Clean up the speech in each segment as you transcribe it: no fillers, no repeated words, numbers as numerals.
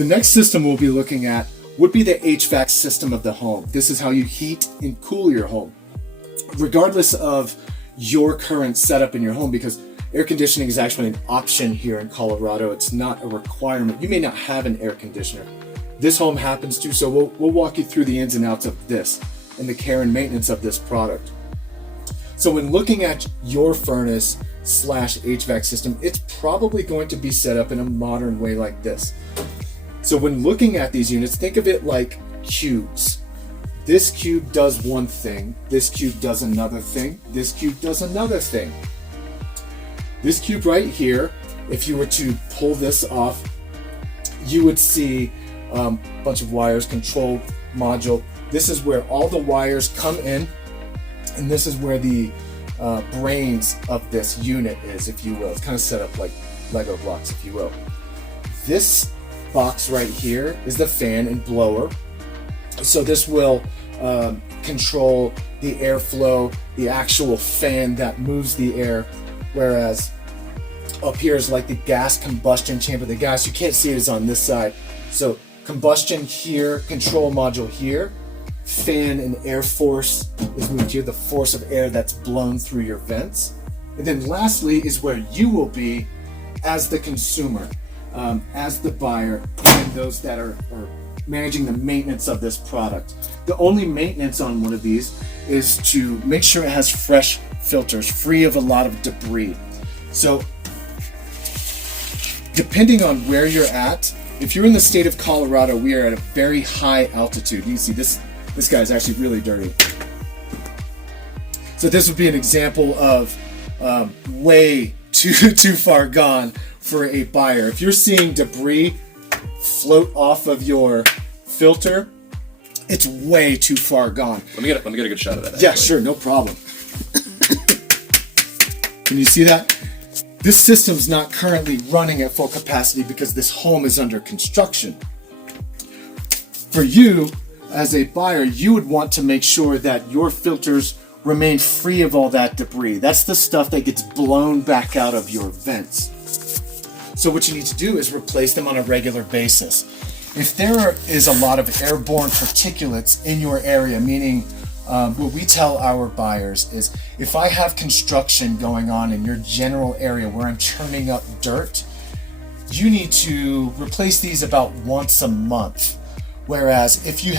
The next system we'll be looking at would be the HVAC system of the home. This is how you heat and cool your home, regardless of your current setup in your home, because air conditioning is actually an option here in Colorado. It's not a requirement. You may not have an air conditioner. This home happens to, so we'll walk you through the ins and outs of this and the care and maintenance of this product. So when looking at your furnace / HVAC system, it's probably going to be set up in a modern way like this. So when looking at these units, think of it like cubes. This cube does one thing, this cube does another thing, this cube does another thing. This cube right here, if you were to pull this off, you would see a bunch of wires, control module. This is where all the wires come in, and this is where the brains of this unit is, if you will. It's kind of set up like Lego blocks, if you will. This box right here is the fan and blower. So this will control the airflow, the actual fan that moves the air, whereas up here is like the gas combustion chamber. The gas, you can't see it, is on this side. So combustion here, control module here, fan and air force is moved here, the force of air that's blown through your vents. And then lastly is where you will be as the consumer, as the buyer, and those that are managing the maintenance of this product. The only maintenance on one of these is to make sure it has fresh filters, free of a lot of debris. So depending on where you're at, if you're in the state of Colorado, we are at a very high altitude. You can see this guy is actually really dirty. So this would be an example of way too far gone for a buyer. If you're seeing debris float off of your filter, it's way too far gone. Let me get a good shot of that. Yeah, sure, no problem. Can you see that? This system's not currently running at full capacity because this home is under construction. For you, as a buyer, you would want to make sure that your filters remain free of all that debris. That's the stuff that gets blown back out of your vents. So what you need to do is replace them on a regular basis. If there is a lot of airborne particulates in your area, meaning what we tell our buyers is, if I have construction going on in your general area where I'm churning up dirt, you need to replace these about once a month. Whereas if you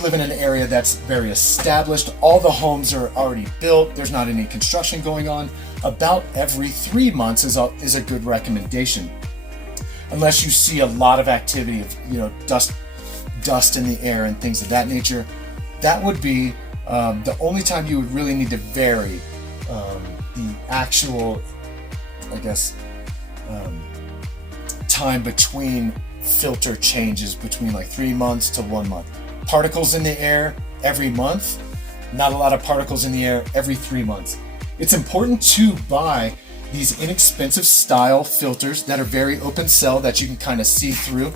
live in an area that's very established, all the homes are already built, there's not any construction going on, about every 3 months is a good recommendation. Unless you see a lot of activity of dust in the air and things of that nature, that would be the only time you would really need to vary the actual, time between filter changes, between like 3 months to 1 month. Particles in the air every month, not a lot of particles in the air every 3 months. It's important to buy these inexpensive style filters that are very open cell, that you can kind of see through,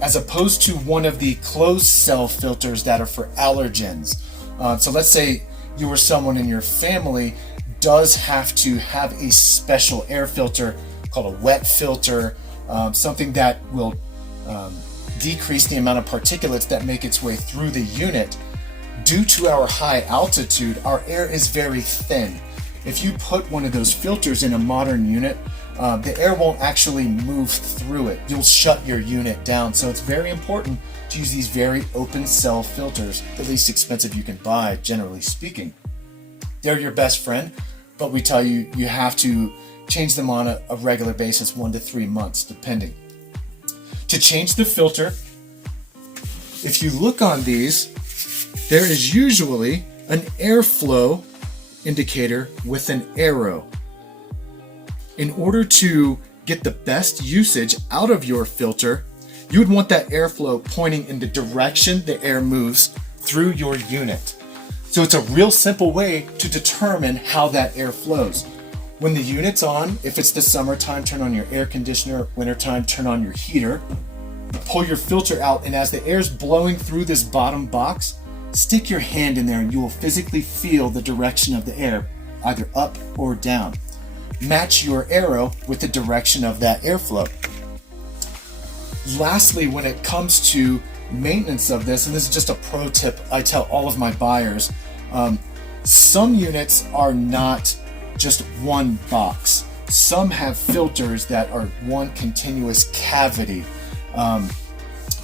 as opposed to one of the closed cell filters that are for allergens. So let's say you or someone in your family does have to have a special air filter called a wet filter, something that will decrease the amount of particulates that make its way through the unit. Due to our high altitude, our air is very thin. If you put one of those filters in a modern unit, the air won't actually move through it. You'll shut your unit down. So it's very important to use these very open cell filters, the least expensive you can buy, generally speaking. They're your best friend, but we tell you, you have to change them on a regular basis, 1 to 3 months, depending. To change the filter, if you look on these, there is usually an airflow indicator with an arrow. In order to get the best usage out of your filter, you would want that airflow pointing in the direction the air moves through your unit. So it's a real simple way to determine how that air flows. When the unit's on, if it's the summertime, turn on your air conditioner. Wintertime, turn on your heater. Pull your filter out, and as the air's blowing through this bottom box, stick your hand in there and you will physically feel the direction of the air, either up or down. Match your arrow with the direction of that airflow. Lastly, when it comes to maintenance of this, and this is just a pro tip I tell all of my buyers, some units are not just one box. Some have filters that are one continuous cavity,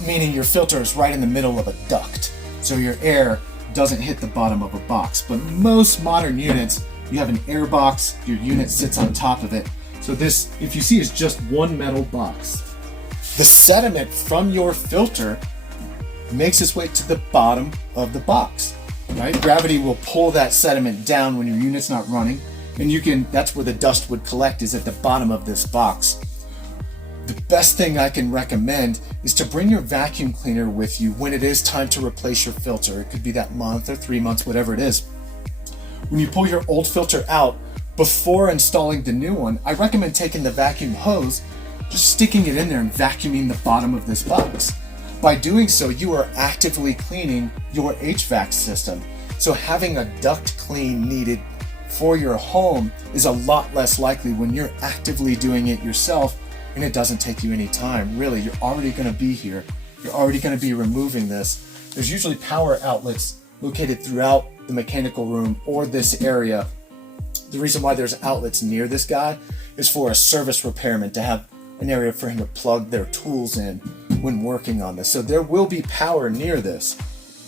meaning your filter is right in the middle of a duct, so your air doesn't hit the bottom of a box. But most modern units, you have an air box, your unit sits on top of it. So this, if you see, is just one metal box. The sediment from your filter makes its way to the bottom of the box, right? Gravity will pull that sediment down when your unit's not running, and that's where the dust would collect, is at the bottom of this box. The best thing I can recommend is to bring your vacuum cleaner with you when it is time to replace your filter. It could be that month or 3 months, whatever it is. When you pull your old filter out, before installing the new one, I recommend taking the vacuum hose, just sticking it in there and vacuuming the bottom of this box. By doing so, you are actively cleaning your HVAC system. So having a duct clean needed for your home is a lot less likely when you're actively doing it yourself, and it doesn't take you any time. Really, you're already going to be here. You're already going to be removing this. There's usually power outlets located throughout the mechanical room or this area. The reason why there's outlets near this guy is for a service repairman to have an area for him to plug their tools in when working on this. So there will be power near this.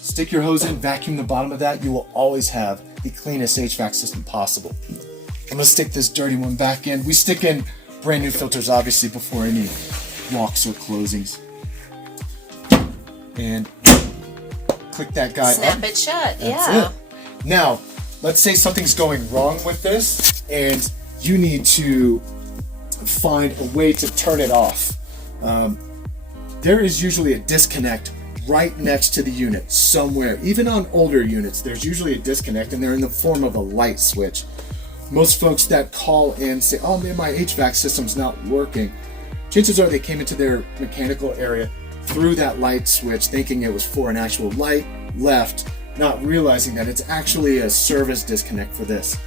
Stick your hose in, vacuum the bottom of that. You will always have the cleanest HVAC system possible. I'm gonna stick this dirty one back in. We stick in brand new filters, obviously, before any locks or closings. And click that guy Snap up. it shut, That's it. Now, let's say something's going wrong with this and you need to find a way to turn it off. There is usually a disconnect right next to the unit somewhere. Even on older units, there's usually a disconnect, and they're in the form of a light switch. Most folks that call in say, oh man, my HVAC system's not working. Chances are they came into their mechanical area through that light switch thinking it was for an actual light, left, not realizing that it's actually a service disconnect for this.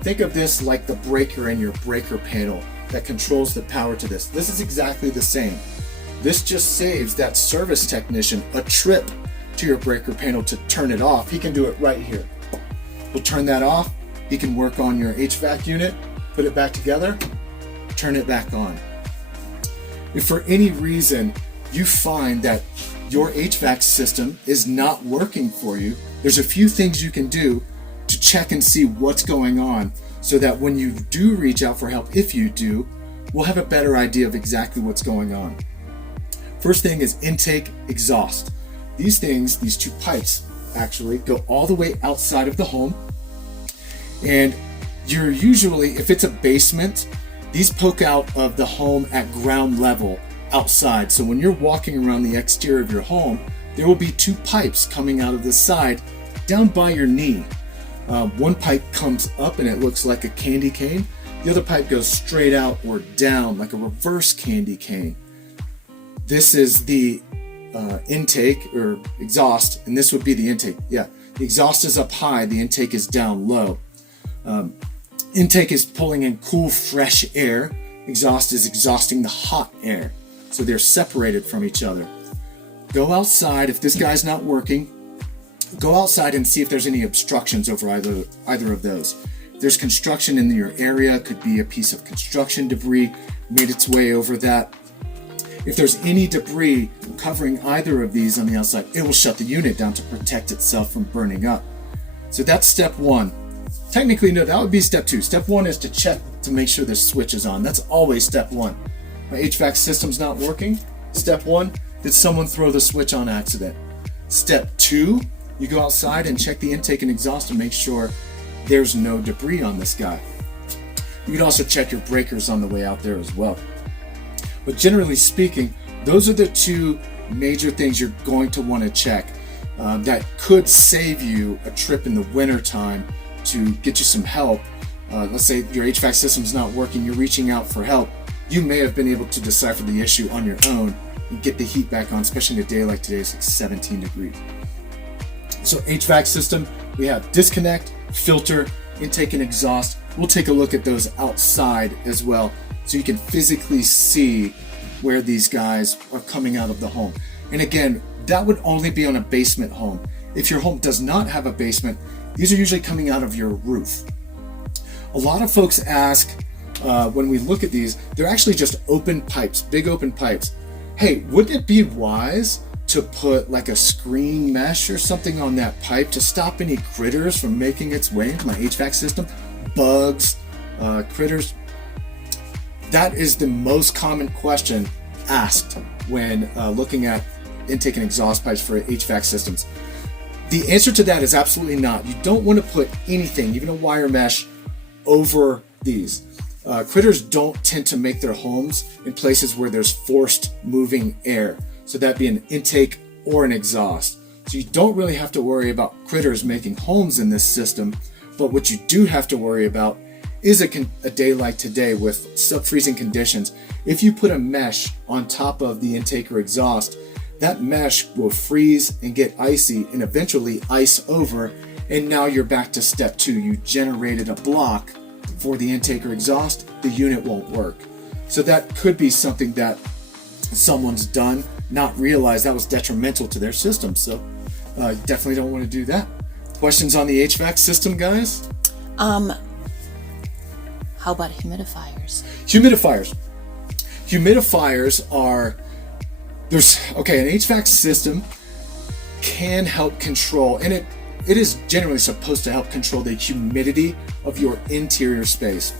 Think of this like the breaker in your breaker panel that controls the power to this. This is exactly the same. This just saves that service technician a trip to your breaker panel to turn it off. He can do it right here. He'll turn that off. He can work on your HVAC unit, put it back together, turn it back on. If for any reason you find that your HVAC system is not working for you, there's a few things you can do to check and see what's going on, so that when you do reach out for help, if you do, we'll have a better idea of exactly what's going on. First thing is intake, exhaust. These two pipes actually go all the way outside of the home, and you're usually, if it's a basement, these poke out of the home at ground level outside. So when you're walking around the exterior of your home, there will be two pipes coming out of the side down by your knee. One pipe comes up and it looks like a candy cane. The other pipe goes straight out or down like a reverse candy cane. This is the intake or exhaust, and this would be the intake. Yeah, the exhaust is up high, the intake is down low. Intake is pulling in cool, fresh air. Exhaust is exhausting the hot air. So they're separated from each other. Go outside. If this guy's not working, go outside and see if there's any obstructions over either of those. If there's construction in your area, could be a piece of construction debris made its way over that. If there's any debris covering either of these on the outside, it will shut the unit down to protect itself from burning up. So that's step one. Technically, no, that would be step two. Step one is to check to make sure the switch is on. That's always step one. My HVAC system's not working. Step one, did someone throw the switch on accident? Step two, you go outside and check the intake and exhaust to make sure there's no debris on this guy. You can also check your breakers on the way out there as well. But generally speaking, those are the two major things you're going to want to check that could save you a trip in the winter time to get you some help. Let's say your HVAC system's not working, you're reaching out for help. You may have been able to decipher the issue on your own and get the heat back on, especially in a day like today, it's like 17 degrees. So HVAC system, we have disconnect, filter, intake and exhaust. We'll take a look at those outside as well, so you can physically see where these guys are coming out of the home. And again, that would only be on a basement home. If your home does not have a basement, these are usually coming out of your roof. A lot of folks ask, when we look at these, they're actually just open pipes, big open pipes. Hey, wouldn't it be wise to put like a screen mesh or something on that pipe to stop any critters from making its way into my HVAC system? Bugs, critters. That is the most common question asked when looking at intake and exhaust pipes for HVAC systems. The answer to that is absolutely not. You don't want to put anything, even a wire mesh, over these. Critters don't tend to make their homes in places where there's forced moving air. So that'd be an intake or an exhaust. So you don't really have to worry about critters making homes in this system. But what you do have to worry about is a day like today with sub-freezing conditions. If you put a mesh on top of the intake or exhaust, that mesh will freeze and get icy and eventually ice over. And now you're back to step 2. You generated a block for the intake or exhaust. The unit won't work. So that could be something that someone's done, not realize that was detrimental to their system. So definitely don't want to do that. Questions on the HVAC system, guys? How about humidifiers? Humidifiers are, an HVAC system can help control, and it is generally supposed to help control the humidity of your interior space.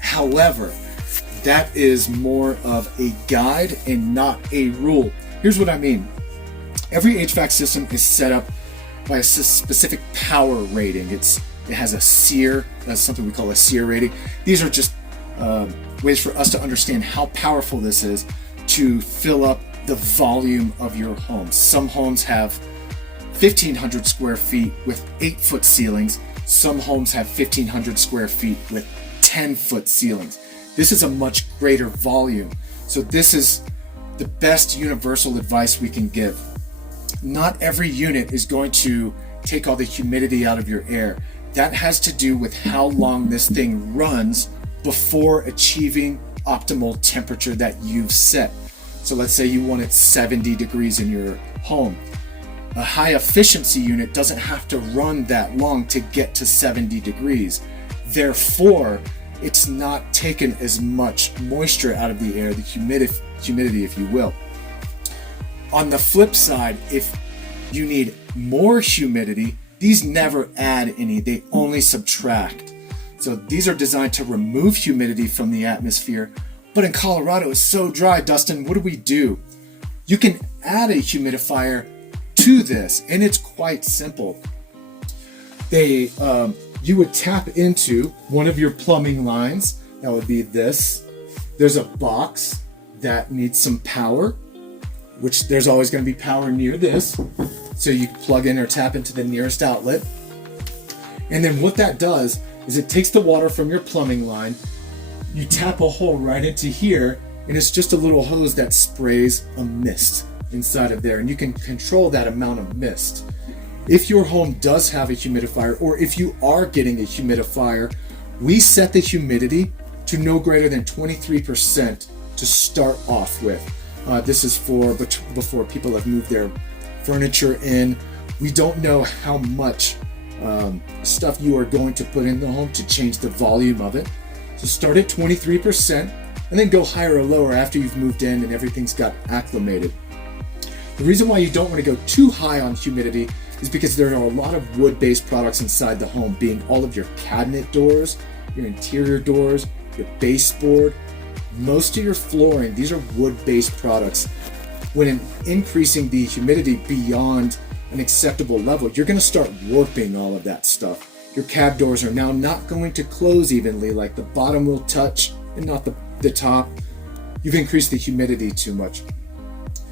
However, that is more of a guide and not a rule. Here's what I mean. Every HVAC system is set up by a specific power rating. It has a SEER, that's something we call a SEER rating. These are just ways for us to understand how powerful this is to fill up the volume of your home. Some homes have 1,500 square feet with 8-foot ceilings. Some homes have 1,500 square feet with 10-foot ceilings. This is a much greater volume. So this is the best universal advice we can give. Not every unit is going to take all the humidity out of your air. That has to do with how long this thing runs before achieving optimal temperature that you've set. So let's say you want it 70 degrees in your home. A high efficiency unit doesn't have to run that long to get to 70 degrees. Therefore, it's not taken as much moisture out of the air, the humidity, if you will. On the flip side, if you need more humidity, these never add any, they only subtract. So these are designed to remove humidity from the atmosphere. But in Colorado, it's so dry, Dustin, what do? You can add a humidifier to this, and it's quite simple. You would tap into one of your plumbing lines. That would be this. There's a box that needs some power, which there's always going to be power near this. So you plug in or tap into the nearest outlet. And then what that does is it takes the water from your plumbing line, you tap a hole right into here, and it's just a little hose that sprays a mist inside of there, and you can control that amount of mist. If your home does have a humidifier, or if you are getting a humidifier, we set the humidity to no greater than 23% to start off with. This is for before people have moved their furniture in. We don't know how much stuff you are going to put in the home to change the volume of it. So start at 23% and then go higher or lower after you've moved in and everything's got acclimated. The reason why you don't want to go too high on humidity is because there are a lot of wood-based products inside the home, being all of your cabinet doors, your interior doors, your baseboard, most of your flooring. These are wood-based products. When increasing the humidity beyond an acceptable level, you're going to start warping all of that stuff. Your cab doors are now not going to close evenly, like the bottom will touch and not the top. You've increased the humidity too much.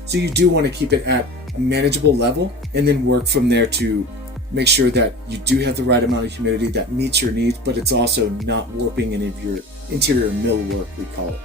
So you do want to keep it at a manageable level and then work from there to make sure that you do have the right amount of humidity that meets your needs, but it's also not warping any of your interior millwork, we call it.